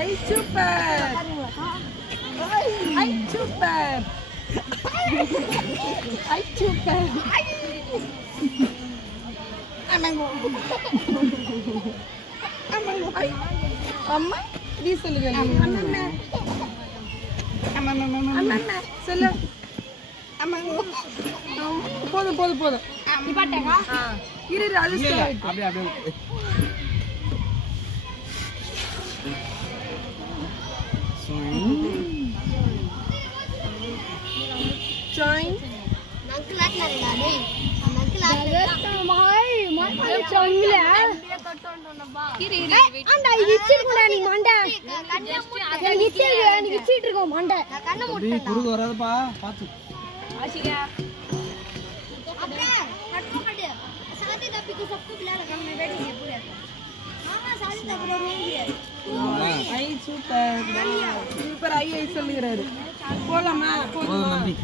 ஐ super. ஐ super. ஐ super. அம்மா நீ சொல்லுங்க. சொல்லு. போதும் போதும் போதும். இரு அது அப்படியே அப்படியே. Join. சூப்பர் ஐ சொல்லுகிறாரு. போலாமா? போதும்.